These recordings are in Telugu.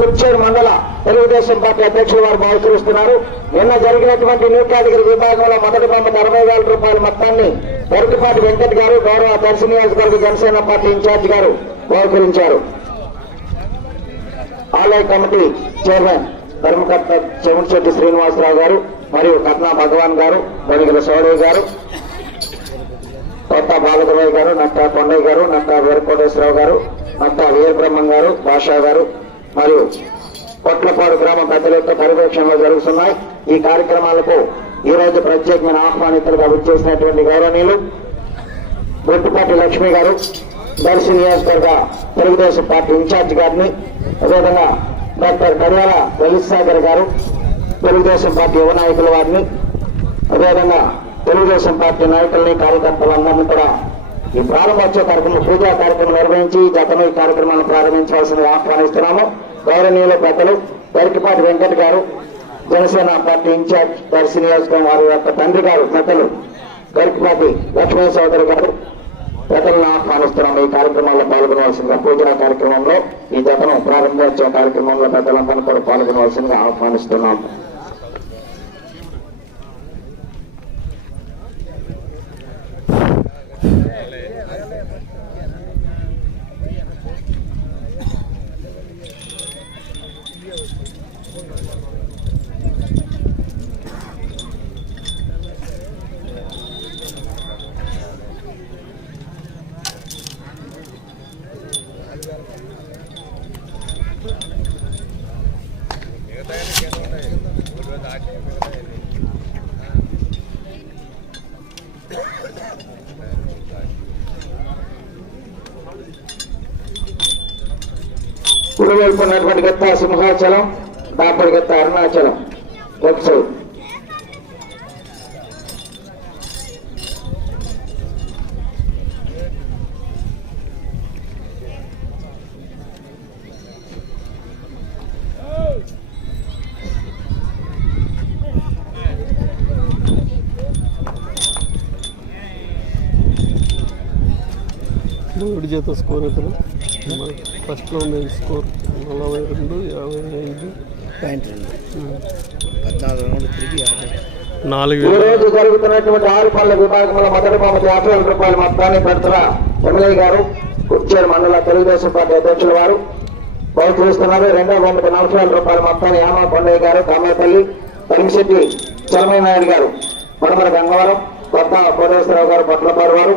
కుర్చేరు మండల తెలుగుదేశం పార్టీ అధ్యక్షులు వారు బహుకరిస్తున్నారు నిన్న జరిగినటువంటి న్యూ కేటగిరీ విభాగంలో మొదటి బొమ్మ అరవై వేల రూపాయల మొత్తాన్ని గరికపాటి వెంకట్ గారు గౌరవ దర్శి నియోజకవర్గ జనసేన పార్టీ ఇన్ఛార్జ్ గారు బహుకరించారు. ఆలయ కమిటీ చైర్మన్ ధర్మకర్త చెముడిశెట్టి శ్రీనివాసరావు గారు మరియు కట్నా భగవాన్ గారు బనిగల సోడయ్య గారు కొత్త బాలకరావు గారు నట్టా కొండయ్య గారు నట్టా వీరకోటేశ్వరరావు గారు నట్టా వీరబ్రహ్మం గారు భాషా గారు మరియు కొట్లపాడు గ్రామ పెద్దల యొక్క పర్యవేక్షణలో జరుగుతున్నాయి. ఈ కార్యక్రమాలకు ఈ రోజు ప్రత్యేకమైన ఆహ్వానితులుగా విచ్చేసినటువంటి గౌరవనీయులు బొట్టుపాటి లక్ష్మి గారు దర్శి నియోజకవర్గ తెలుగుదేశం పార్టీ ఇన్ఛార్జ్ గారిని అదేవిధంగా డాక్టర్ కడియాల లలిత్ గారు తెలుగుదేశం పార్టీ యువ నాయకుల వారిని అదేవిధంగా తెలుగుదేశం పార్టీ నాయకుల్ని కార్యకర్తలందరినీ కూడా ఈ ప్రారంభోత్సవ కార్యక్రమం పూజా కార్యక్రమం నిర్వహించి ఈ గతంలో ఈ కార్యక్రమాన్ని ప్రారంభించవలసింది ఆహ్వానిస్తున్నాము. గౌరవనీయుల పెద్దలు దరికిపాటి వెంకట్ గారు జనసేన పార్టీ ఇన్ఛార్జ్ దర్శి నియోజకవర్గం వారి యొక్క తండ్రి గారు పెద్దలు దరికిపాటి లక్ష్మీ సోదరి గారు. పెద్దలను ఆహ్వానిస్తున్నాం ఈ కార్యక్రమంలో పాల్గొనవలసిందిగా పూజా కార్యక్రమంలో ఈ జతను ప్రారంభోత్సవ కార్యక్రమంలో పెద్దలందరూ కూడా పాల్గొనవలసిందిగా ఆహ్వానిస్తున్నాము. కుడివైపు ఉన్నటువంటి గత్త సింహాచలం దాపడి గత్త అరుణాచలం. లెఫ్ట్ సైడ్ మూడు చేత స్కోర్ ఇతను ఫస్ట్లో ఉన్న స్కోర్. నలభై రెండు యాభై ఐదు. పాయింట్ రెండు. పద్నాలుగు రౌండ్లు తిరిగి యాభై. నాలుగు. రోజు జరుగుతున్నటువంటి ఆరు విభాగంలో మొదటి బహుమతి యాభై వేల రూపాయల మొత్తాన్ని పెడతల ఎమ్మెల్యే గారు కుర్చేరు మండల తెలుగుదేశం పార్టీ అధ్యక్షుల వారు. బహుకరిస్తున్నారు రెండో బహుమతి నలభై వేల రూపాయల మొత్తాన్ని యామ కొండయ్య గారు కామేపల్లి పరిమిశెట్టి చలమయ్య నాయుడు గారు మడమల గంగవరం కొత్త కోటేశ్వరరావు గారు పొట్లపాడు వారు.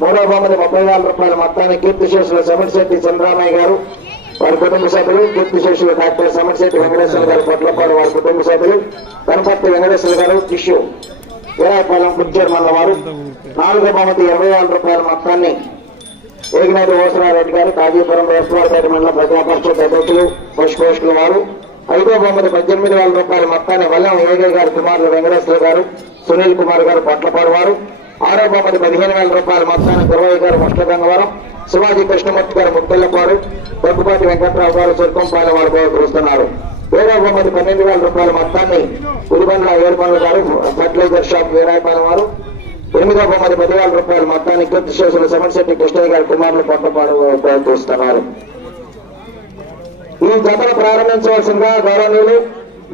మూడో బహుమతి ముప్పై వేల రూపాయల మొత్తాన్ని కీర్తిశేషులు శమిడిశెట్టి చంద్రామయ్య గారు వారి కుటుంబ సభ్యులు కీర్తిశేషులు డాక్టర్ సమర్శెట్టి వెంకటేశ్వర గారు పొట్లపాడు వారి కుటుంబ సభ్యులు గణపతి వెంకటేశ్వర గారు టిష్యూ వీరాయపాలెం కుర్చేరు వారు నాలుగో బహుమతి ఇరవై వేల రూపాయల మొత్తాన్ని ఏగినేటి ఓసరారెడ్డి గారు కాజీపురం వేసుకోవాలపేట మండల ప్రజా పరిషత్ అధ్యక్షులు పుష్పోష్కుల వారు. ఐదో బహుమతి పద్దెనిమిది వేల రూపాయల మొత్తాన్ని వల్లం ఏగే గారి కుమారులు వెంకటేశ్వర గారు సునీల్ కుమార్ గారు పొట్లపాడు వారు. ఆరో బహుమతి పదిహేను వేల రూపాయల మొత్తాన్ని గురవయ్య గారు ముష్టగంగవరం శివాజీ కృష్ణమూర్తి గారు ముత్తెల్లపాడు దగ్గుపాటి వెంకట్రావు గారు చెరుకంపాలెం వారు కురుస్తున్నారు. వేరే బహుమతి పన్నెండు వేల రూపాయల మొత్తాన్ని ఉదిబండ్ల ఏడుకొండల గారు ఫర్టిలైజర్ షాప్ వీరాయపాలెం వారు ఎనిమిదో బొమ్మది పదివేల రూపాయల మొత్తాన్ని కీర్తి చేసిన సమన్శెట్టి కృష్ణయ్య గారి కుమారులు పొట్టపాడు ప్రయత్నిస్తున్నారు ఈ జతను ప్రారంభించవలసిందిగా గౌరవనీయులు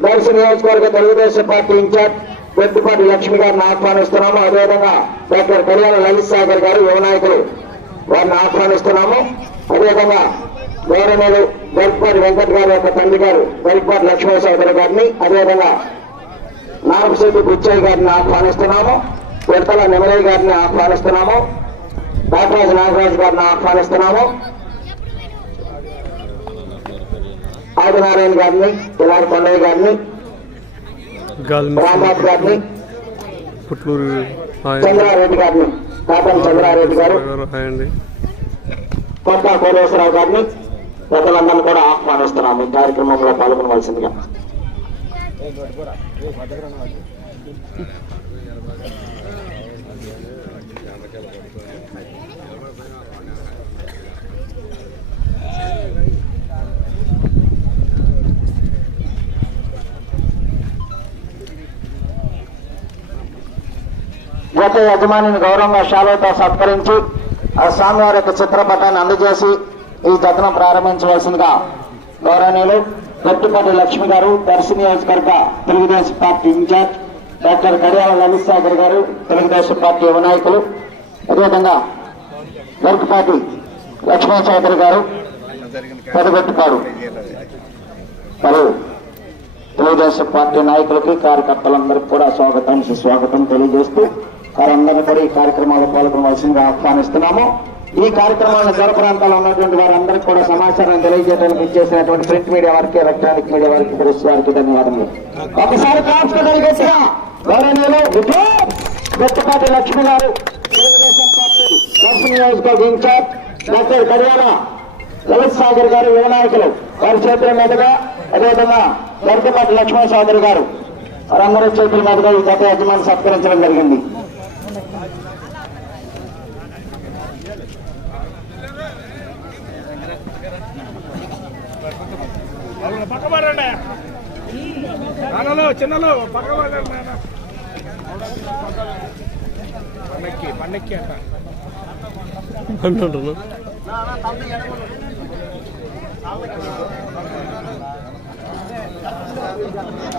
దర్శి నియోజకవర్గ తెలుగుదేశం పార్టీ ఇన్ఛార్జ్ పెద్దిపాటి లక్ష్మి గారిని ఆహ్వానిస్తున్నాము. అదేవిధంగా డాక్టర్ కళ్యాణ లలిత్ సాగర్ గారు యువ నాయకులు వారిని ఆహ్వానిస్తున్నాము. అదేవిధంగా గౌరవనీయులు గరికపాటి వెంకట్ గారి యొక్క తండ్రి గారు గరికపాటి లక్ష్మీ సోదరి గారిని అదేవిధంగా నాగశెట్టి బుచ్చయ్య గారిని ఆహ్వానిస్తున్నాము. విడతల నిమలయ్య గారిని ఆహ్వానిస్తున్నాము. నాగరాజు నాగరాజు గారిని ఆహ్వానిస్తున్నాము. ఆదినారాయణ గారిని కిలారి కొండయ్య గారిని రాంబాబు గారిని చంద్రారెడ్డి గారిని. కాటం చంద్రారెడ్డి గారు. కొంత కోటేశ్వరరావు గారిని పెద్దలందరినీ కూడా ఆహ్వానిస్తున్నాము. ఈ కార్యక్రమంలో పాల్గొనవలసిందిగా. గత యజమానిని గౌరవంగా శాలువతో సత్కరించి ఆ స్వామివారి యొక్క చిత్రపటాన్ని అందజేసి ఈ జతను ప్రారంభించవలసిందిగా గౌరవనీయులు గట్టుపాటి లక్ష్మి గారు దర్శి నియోజకవర్గ Telugu Desam party incharge doctor Kadiyala Lalith Sagar గారు తెలుగుదేశం పార్టీ యువ నాయకులు అదేవిధంగా గరికపాటి లక్ష్మణ చౌదరి గారు పెదగొట్టుపాడు మరియు తెలుగుదేశం పార్టీ నాయకులకి కార్యకర్తలందరికీ కూడా స్వాగతం సుస్వాగతం తెలియజేస్తూ వారందరినీ కూడా ఈ కార్యక్రమాల్లో పాల్గొనవలసిందిగా ఆహ్వానిస్తున్నాము. ఈ కార్యక్రమాన్ని దూర ప్రాంతాల్లో ఉన్నటువంటి వారందరికీ కూడా సమాచారం తెలియజేయడానికి ఇచ్చేసినటువంటి ప్రింట్ మీడియా వారికి ఎలక్ట్రానిక్ మీడియా వారికి ప్రెస్ వారికి ధన్యవాదములు. ఒకసారి క్లాస్ గొప్పపాటి లక్ష్మి గారు తెలుగుదేశం పార్టీ దర్శన నియోజకవర్గ ఇన్ఛార్జ్ డాక్టర్ కడియాల లలిత్ సాగర్ గారు యువ నాయకులు వారి చేతుల మీదుగా అదేవిధంగా గరికపాటి లక్ష్మణ సాగర్ గారు. వారందరూ చేతుల మీదుగా ఈ గత యజమాని సత్కరించడం జరిగింది. పక్కబడండి నాన్నలు చిన్నలు పక్కబడండి నాన్న. పండక్కి పండక్కి అంట. అంటుంటున్నా ఇదేమందో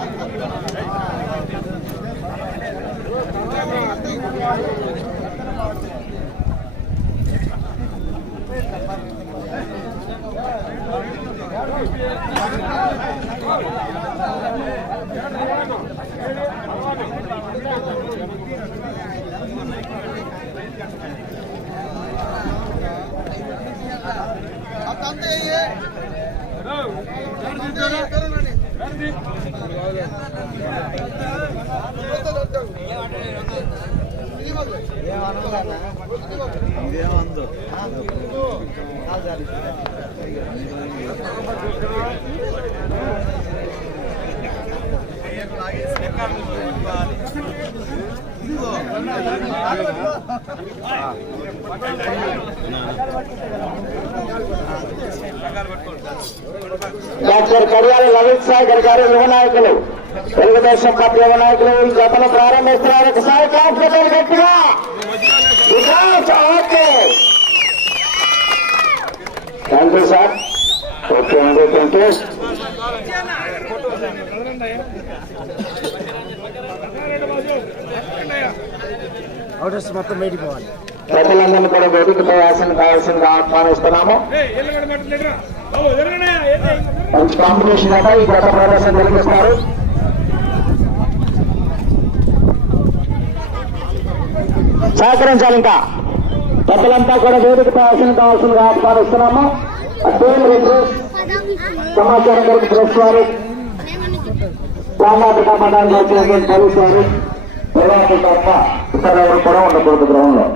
డాక్టర్ కడియాల లలిత్ సాగర్ గారు యువ నాయకులు. తెలుగుదేశం పార్టీ యువ నాయకులు ఈ జతను ప్రారంభిస్తున్నారు. ఒకసారి క్లాస్ గట్టిగా. Okay. Thank you sir okay అండి థ్యాంక్ యూ అవుట్ మొత్తం బయటికి పోవాలి ప్రజలందరినీ కూడా వేదికపై ఆశను కావాల్సిందిగా ఆహ్వానిస్తున్నాము మంచి కాంపిటీషన్ అట ఈ గత ప్రదర్శన జరిగిస్తారు. సహకరించాలి ఇంకా. పెద్దలంతా కూడా వేదికపై ఆశన కావాల్సిందిగా ఆహ్వానిస్తున్నాము. రిక్వెస్ట్ సమాచారం కొరకు ప్రెస్ వారు సామాజిక మండలం వచ్చినటువంటి పోలీసు వారు నిర్వాహకులు తప్ప ఇతర ఎవరు కూడా ఉండకూడదు గ్రౌండ్లో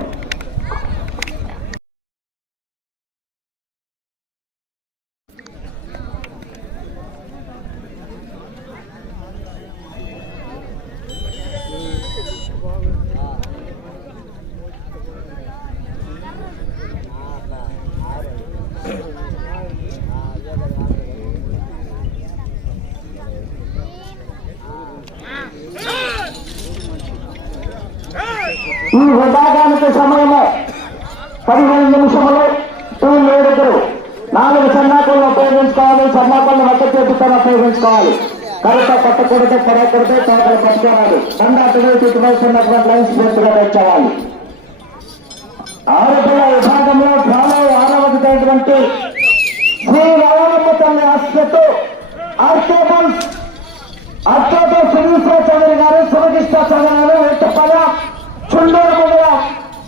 ఈ విభాగానికి సమయము పదిహేను నిమిషములు టీం లీడరు నాలుగు సన్నాకులను ఉపయోగించుకోవాలి సన్నాకులను మధ్య చేతితో ఉపయోగించుకోవాలి. కరెక్ట్ పట్టకూడదు పడకూడదు చేపలు పట్టుకోవాలి. దండాటుగా ఇటువైపు ఉన్నటువంటి లైన్స్ పూర్తిగా తెచ్చేవాలి ఆరోగ్య విభాగంలో డ్రాలో ఆరవదిటువంటి శ్రీ రావణమ్మ తల్లి ఆస్పత్రి ఆర్కేబుల్స్ శ్రీశ్వర చౌదరి గారు శివకృష్ణ చౌదరి గారు వెంటపల చుండూరు మండలం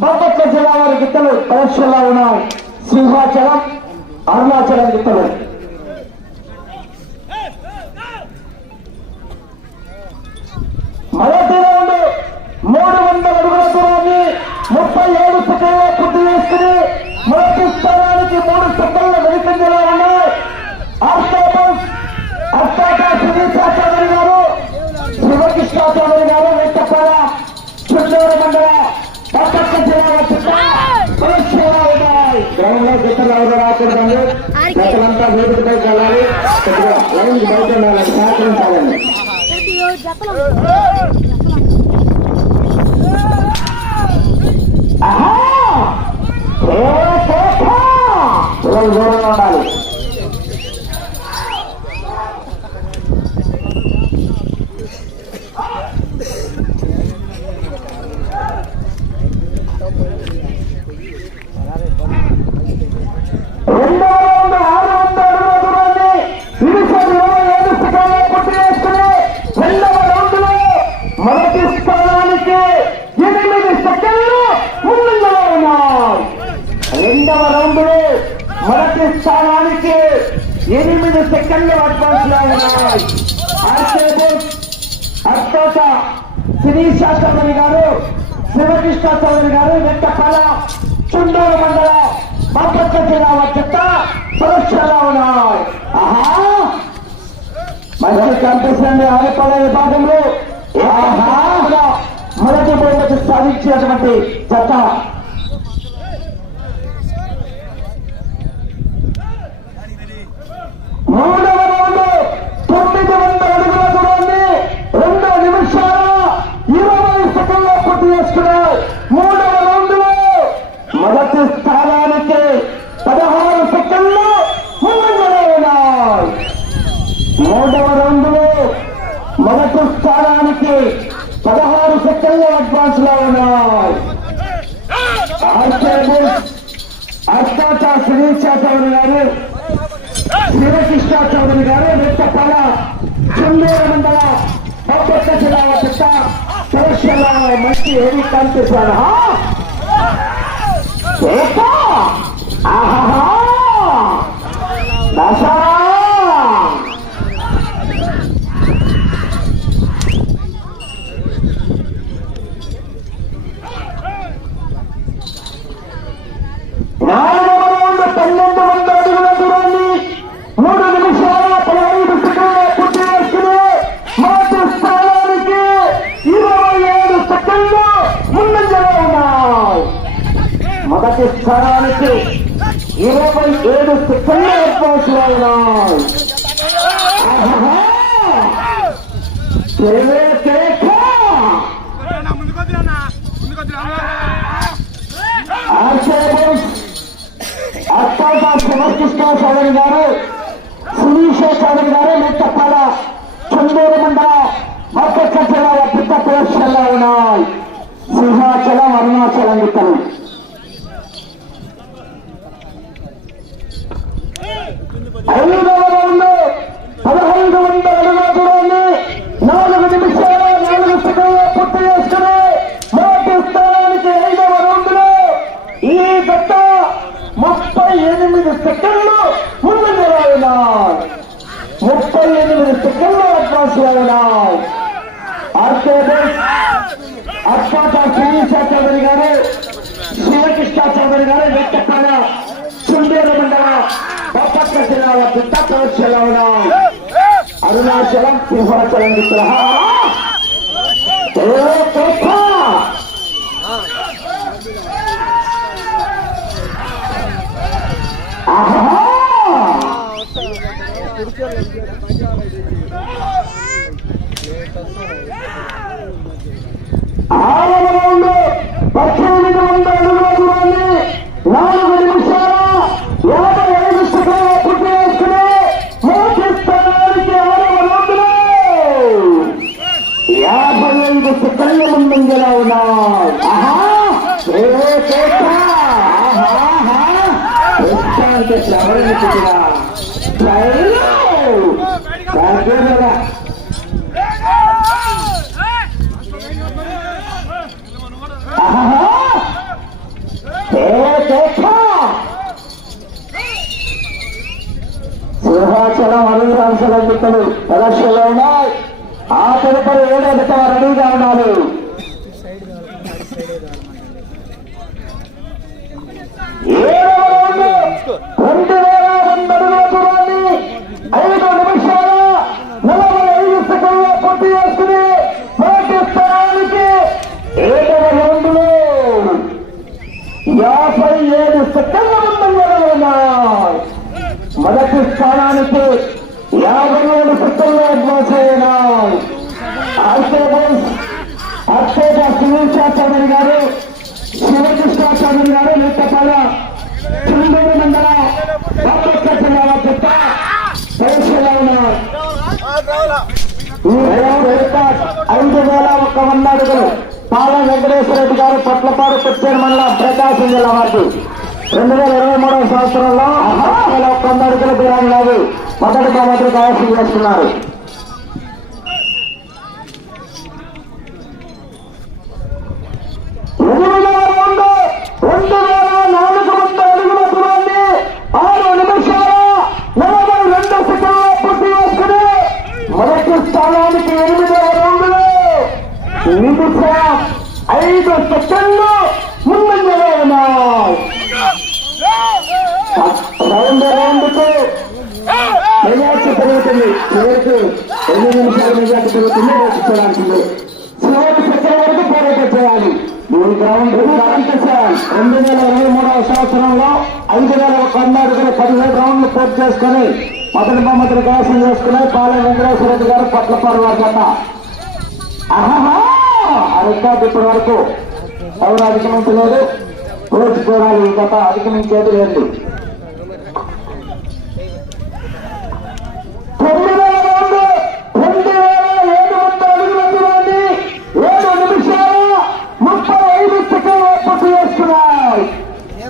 బాపట్ల జిల్లా వారి గిత్తలు పరీక్షల్లో ఉన్నాయి. సింహాచలం అరుణాచలం గిత్తలు. మొదటి రౌండ్ మూడు వందల అడుగుల దూరాన్ని ముప్పై ఏడు సెకండ్ల పూర్తి చేసుకుని మొదటి స్థానానికి మూడు సెకండ్ల వెనుకంజలో ఉన్నాయి. ఆర్టాపల్స్ అత్తాట సునీత చౌదరి గారు శివకృష్ణ చౌదరి గారు వెంటపడ చుండూరు మండల పక్కన జిల్లా గ్రౌండ్లో గిత్తలు ఎవరు రాకూడదండి. గతలంతా వేదికపైకి వెళ్ళాలి. లైన్ బయట ఉండాలి. సహకరించాలండి ఆహా! ఏ కోప! పిల్లలు దూరంగా ఉండాలి రెండవ రౌండ్ మొదటి ఎనిమిది సెకండ్లు అడ్వాన్స్లో ఉన్నాయి. ఆర్కేబుల్ శిరీష చౌదరి గారు శివకృష్ణ చౌదరి గారు వెంటపాల చుండూరు మండల బాపట్ల జిల్లా చెత్త పరీక్షలో ఉన్నాయి. ఆహా! మంచి కనిపిస్తుంది ఆడపడ విభాగంలో. ఆహా! మొదటి బహుమతి సాధించినటువంటి జత మూడవ రౌండ్ తొమ్మిది వందల అడుగుల దూరాన్ని రెండు నిమిషాల ఇరవై సెకండ్ల పూర్తి చేసుకున్నాయి మూడవ రౌండ్లో మొదటి స్థానానికి పదహారు సెకండ్లు ముందుగానే ఉన్నాయి మూడవ రౌండ్లో మొదటి స్థానానికి పదహారు సెకండ్లు అడ్వాన్స్లో ఉన్నాయి అష్టాచ చౌదరి గారు శివకృష్ణ చౌదరి గారు వెంటపాల చుండూరు మండల బాపట్ల జిల్లా చెత్త పరీక్షలో మంచి హెవీ కాంపిటీషన్ ఆహా దసరా నాలుగవ రౌండ్ పన్నెండు వందల అడుగుల దూరాన్ని మూడు నిమిషాల పదహైదు సెకండ్ల పూర్తి చేసుకుని మొదటి స్థానానికి ఇరవై ఏడు సెకండ్లు ముందంజలో ఉన్నాయి మొదటి స్థానానికి ఇరవై ఏడు సెకండ్ల అడ్వాన్స్లో ఉన్నాయి గారు సునీషే సోదరి గారు మెట్టపాల చందూరు మండల మక్కచ్చ జిల్లా పెద్ద ప్రదర్శనలో ఉన్నాయి. సింహాచలం అరుణాచలం ఇతరు ఐదవ రౌండ్ పదహైదు వందల అడుగుల దూరాన్ని నాలుగు నిమిషాల నాలుగు సెకండ్ల పూర్తి చేసుకుని మొదటి స్థానానికి ఐదవ రౌండ్లో ఈ గత ముప్పై ఎనిమిది సెకండ్లు ముందుగా ఉన్నాయి ముప్పై ఎనిమిది సెకండ్లు అడ్వాన్స్లో ఉన్నాయి ఆర్కేబుల్స్ అత్పాట శ్రీనిష చౌదరి గారు శివకృష్ణ చౌదరి గారు వెంకటాల చుండేరు మండల బాపట్ల జిల్లా పెద్ద పరీక్షలో ఉన్నాయి అరుణాచలం సింహాచలం విగ్రహ ఆహా రౌండ్ పద్దెనిమిది వందల అడుగుల దూరాన్ని నాలుగు నిమిషాల యాభై ఐదు సెకండ్ల పూర్తి చేసుకుని మొదటి స్థానానికి ఆరవ రౌండ్లో యాభై ఐదు సెకండ్ల ఉన్నావు అంటే సింహాచలం ఉన్నాయి. ఆ తదుపరి ఏడో రెడీగా Yeah. ఐదు వేల ఒక్క వంద అడుగులు పాలం వెంకటేశ్వర రెడ్డి గారు పట్లపాడు పుత్తూరు మండలం ప్రకాశం జిల్లా వారికి రెండు వేల ఇరవై మూడవ సంవత్సరంలో వేల ఒక్క వంద అడుగుల దూరాన్ని లాగి మొదటి బహుమతిని కైవసం చేస్తున్నారు. ఎనిమిదవ ఇంకా ఐదు సెకండ్లు ముందంజలో ఉన్నాయి. మూడు గ్రౌండ్లు సార్ రెండు వేల ఇరవై మూడవ సంవత్సరంలో ఐదు వేల ఒక వంద అడుగుల పదిహేడు రౌండ్లు పూర్తి చేసుకుని మొదటి బొమ్మతిని కైవసం చేసుకుని పాలెం వెంకటేశ్వర రెడ్డి గారు పట్లపాడు వారి ఆ ఇప్పటి వరకు ఎవరు అధిగమించలేదు రోజు చూడాలి ఈ గత అధిగమించేది లేదు. రెండు ఐదు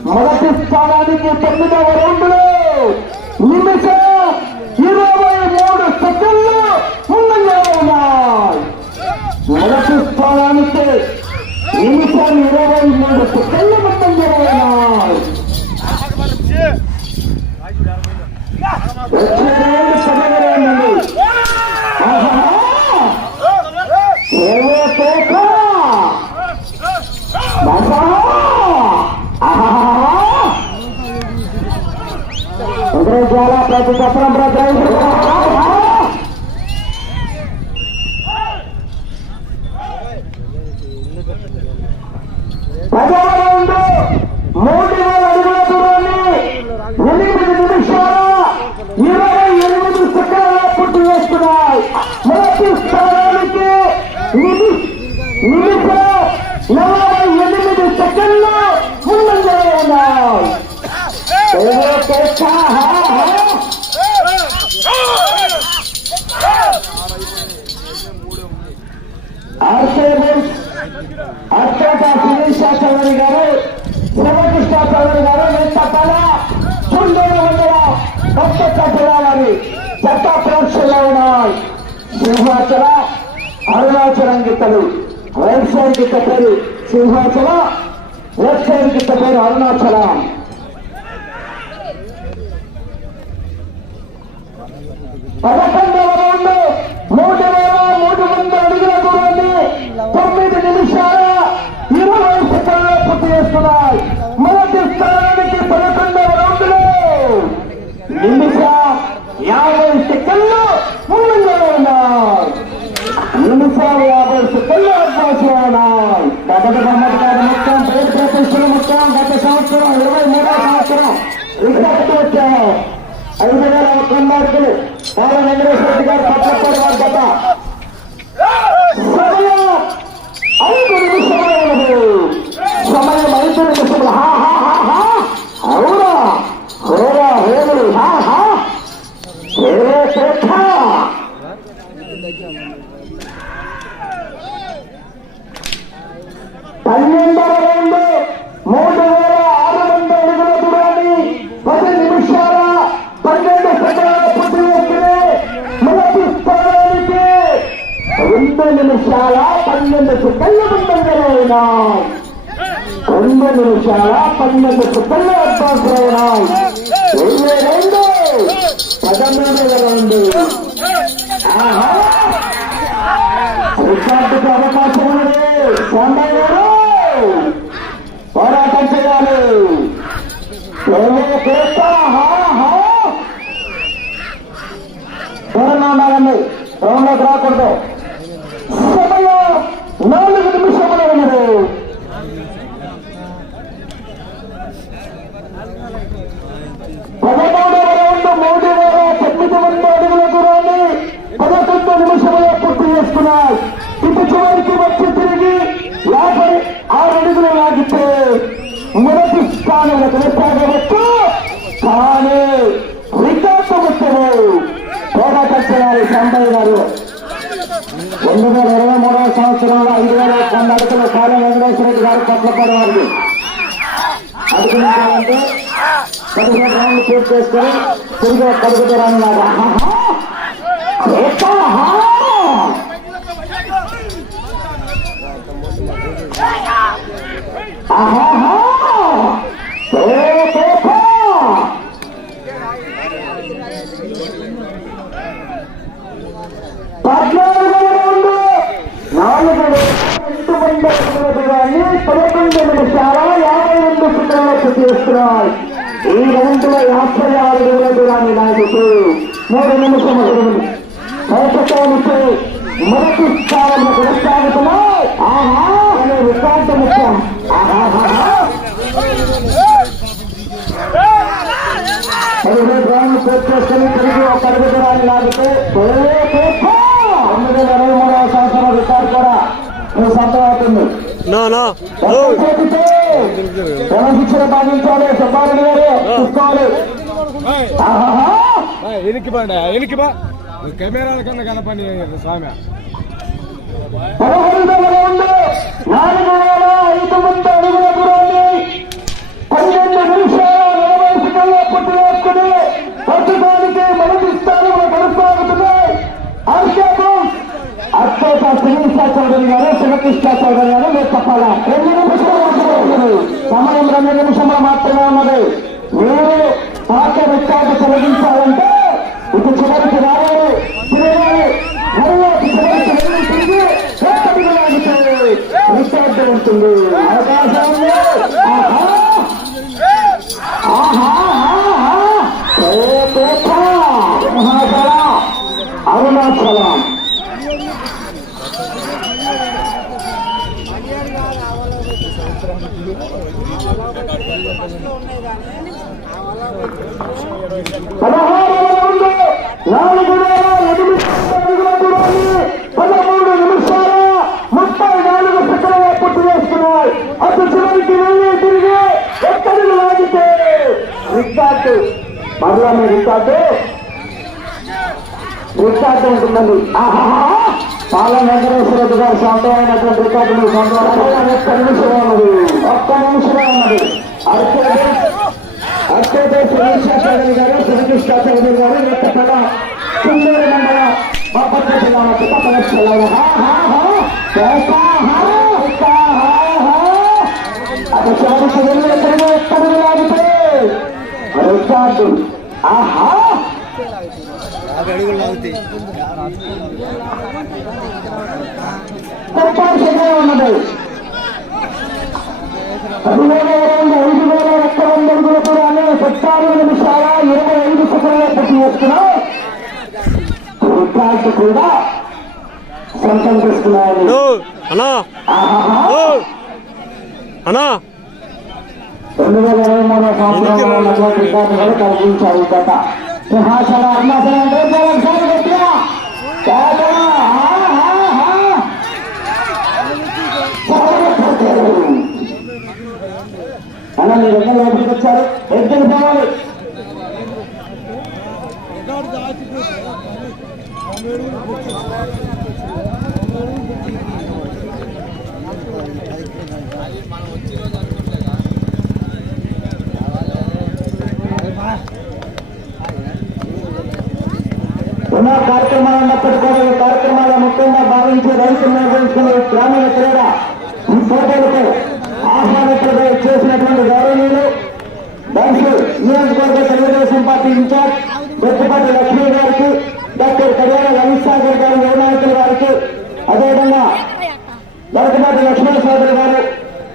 మొదటి స్థానానికి తొమ్మిదవ రౌండ్లో నిమిషం ఇరవై మూడు సెకండ్లు ముందంగా ఉన్నాయి మొదటి స్థానానికి నిమిషం ఇరవై మూడు సెకండ్ల మొత్తం ఉన్నాయి వచ్చేదేమి చదవలేనండి. ఆహా! ఏవో తోక! బాసా! ఆహా! ఇంద్రజాల ప్రతి చక్రం ప్రతి ఆర్కేఎస్ అత్యంత సునీల్ శాస్త్రి గారు శివకృష్ణ చౌదరి గారు నేతపల చుండూరు వందల కొత్త కట్టడాలని చట్ట ప్రేక్షలో ఉన్నాయి. సింహాచల అరుణాచలం గిట్టలు రైట్ సైడ్ గిట్ట పేరు సింహాచల లెఫ్ట్ సైడ్ గిట్ట పేరు అరుణాచలం. పదకొండవ రౌండ్ మూడు వేల మూడు వందల అడుగుల దూరాన్ని తొమ్మిది నిమిషాల ఇరవై సెకండ్లు పూర్తి చేస్తున్నాయి మొదటి స్థానానికి పదకొండవ రౌండ్లో నిమిషం యాభై సెకండ్లు ముందుగా ఉన్నాయి నిమిషాలు యాభై సెకండ్లు అవకాశం ఉన్నాయి మొదటి మొత్తం పేరు ప్రతిష్టలు మొత్తం గత సంవత్సరం ఇరవై మూడో సంవత్సరం రికార్డు వచ్చాము ఐదు వేల ఒక్క మార్కులు పాల వెంకటేశ్వర రెడ్డి గారు పట్లపాడు వారి గత సమయం ఐదు నిమిషములు ఉన్నది. సమయం ఐదు నిమిషములు హా హా హా హా అవునా హోరా హోరు హా హా హేరే శ్రేష్ఠ పన్నెండవ రౌండ్ మూడు వేల ఆరు వందల అడుగుల దూరాన్ని పది నిమిషాల పన్నెండు సెకండ్ల పూర్తి చేసుకుని మొదటి స్థానానికి రెండు నిమిషాల పన్నెండు సెకండ్ల ముందంజలో ఉన్నాయి రెండు నిమిషాల పన్నెండు సెకండ్ల అడ్వాన్స్ ఉన్నాయి వెయ్యి రెండు. పదమూడు రెండు. రికార్డుకు అవకాశం ఉంది సాంబయ్య గారు పోరాటం చేయాలి. హా, దూరంగా ఉండాలండి రౌండ్లోకి రాకూడదు. సమయం నాలుగు నిమిషములు ఉన్నది పదమూడవ రౌండ్ మూడు వేల తొమ్మిది వందల అడుగుల దూరాన్ని పదకొండు నిమిషముల పూర్తి చేసుకున్నాయి ఇటు చివరికి వచ్చి తిరిగి యాభై ఆరు అడుగులు లాగితే మొదటి కొనసాగవచ్చు కానీ రికార్డు ముట్టడు పోరాటం చేయాలి సంబయ్య గారు రెండు వేల ఇరవై మూడవ సంవత్సరంలో ఐదు వేల వంద అడుగుల కాళ వెంకటేశ్వర రెడ్డి గారు కొట్లపాడు వారికి అడుగుతున్నారంటే పదిహేను రౌండ్లు పూర్తి చేసుకొని తిరిగి కడుగు దూరాన్ని లాగా. ఆహాహా! ఏకాహా! ఆహాహా! ఏకేకా! పద్నాలుగు రౌండ్లు నాలుగు రెండు వందల అడుగుల దూరాన్ని పదకొండు నిమిషాల యాభై రెండు సెకండ్లకు చేస్తున్నాయి ఈ రౌండ్లో యాభై ఆరు అడుగుల దూరాన్ని లాగుతూ మూడు నిమిషములు ప్రస్తుతానికి మొదటి స్థానంలో కొనసాగుతున్నాయి ఆహా అనే రికార్డు ముఖ్యం ఆహాహా. పదిహేను గ్రాములు పూర్తి చేసుకుని ఆహాహా. ఎనికి బా ఎనికి బా కెమెరాల కన్నా కనపని స్వామి? పదహైదు వేల ఉంది నాలుగు వేల ఐదు వందల అడుగుల దూరాన్ని పన్నెండు నిమిషాల నలభై సెకండ్ల పుట్టి వేసుకుని ప్రస్తుతానికి మొదటి స్థానంలో కొనసాగుతున్నాయి అర్షాబం అత్యంత శ్రీనిషా చౌదరి గారు శివకృష్ణ చౌదరి గారు మీరు రెండు నిమిషాలు సమయం రెండు నిమిషంలో మాత్రమే ఉన్నది. మీరు పాత రికార్డు తొలగించాలంటే ఇటు చివరికి రావాలి తిరగాలి. రికార్డు ఉంటుంది. అవకాశం ఆహా! ఆహా! అరుణాచలం పదహారు రౌండ్లు, నాలుగు వేల ఎనిమిది వందల అడుగుల దూరాన్ని పదమూడు నిమిషాల ముప్పై నాలుగు సెకండ్ల పూర్తి చేస్తున్నాయి అటు చివరికి వెళ్ళి తిరిగి ఎక్కడికి లాగితే రికార్డు మరలా మీ రికార్డు రికార్డు ఉంటుందండి పాల వెంకటేశ్వర రెడ్డి గారు సొంతమైనటువంటి రికార్డు మీరు సొంతం ఒక్క నిమిషం ఉన్నది ఒక్క నిమిషమే ఉన్నది అత్యంత శ్రీశాస్త్రి గారు కుందూరు మండల బాపట్ల జిల్లా చిత్తపలక్షల అటు చివరికి వెళ్ళి ఎక్కడికి ఎక్కడికి లాగితే రికార్డు ఆహా! యాభై అడుగులు లాగుతాయి తప్పాల్సిందే ఉన్నది అన్నా అన్నా రెండు వేల ఇరవై మూడో సంవత్సరంలో ఉన్నటువంటి రికార్డు గత అరుణాచలం అంటే ఒకసారి గట్టిగా అన్న మీరు ఎక్కడ లోపలికి వచ్చారు ఎక్కడ పోవాలి ఎన్నో కార్యక్రమాలు ఉన్నప్పటికీ కూడా ఈ కార్యక్రమాల్లో ముఖ్యంగా భావించి రైతులు నిర్వహించుకునే గ్రామీణ క్రీడ ఈ పోటీలకు ఆహ్వానితులుగా చేసినటువంటి గౌరవనీయులు డాన్సు నియోజకవర్గ తెలుగుదేశం పార్టీ ఇన్ఛార్జ్ గొప్పపాటి లక్ష్మీ గారికి డాక్టర్ కళ్యాణ రవిసాగర్ గారి యువ గారికి అదేవిధంగా దళకపాటి లక్ష్మణ సోదరి గారు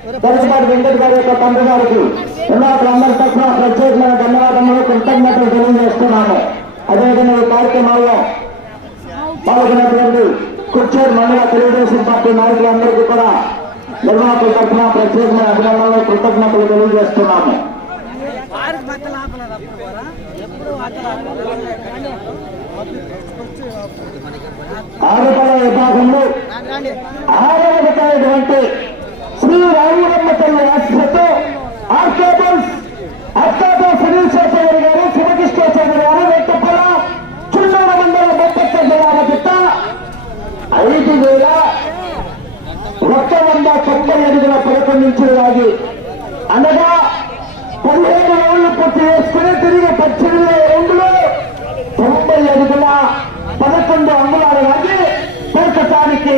దళకపాటి వెంకట్ గారి యొక్క తండ్రి గారికి ఉన్నతులందరి తరఫున ప్రత్యేకమైన ధన్యవాదములు కృతజ్ఞతలు తెలియజేస్తున్నాము అదేవిధంగా ఈ కార్యక్రమాల్లో పాల్గొన్నటువంటి కుర్చేరు మండల తెలుగుదేశం పార్టీ నాయకులందరికీ కూడా నిర్వాహకుల తరఫున ప్రత్యేకమైన అభినందనలు కృతజ్ఞతలు తెలియజేస్తున్నాము ఆరుపల విభాగంలో ఆరోగ్యమైనటువంటి మీ రామరమ్మ తల్లి ఆశ్రతో ఆర్కేబుల్స్ అత్తాతో శ్రీశేషగిరి గారు శివకృష్ణాచార్య గారు వెంకపల చుండూరు మండల బొప్పట్ల జిల్లాల గిట్ట ఐదు వేల ఒక్క వంద తొంభై అడుగుల పదకొండు ఇంచులు లాగి అనగా పదిహేను రోజులు పూర్తి చేసుకుని తిరిగి పద్దెనిమిది రెండులో తొంభై అడుగుల పదకొండు అంగుళాలు లాగి ప్రస్తుతానికి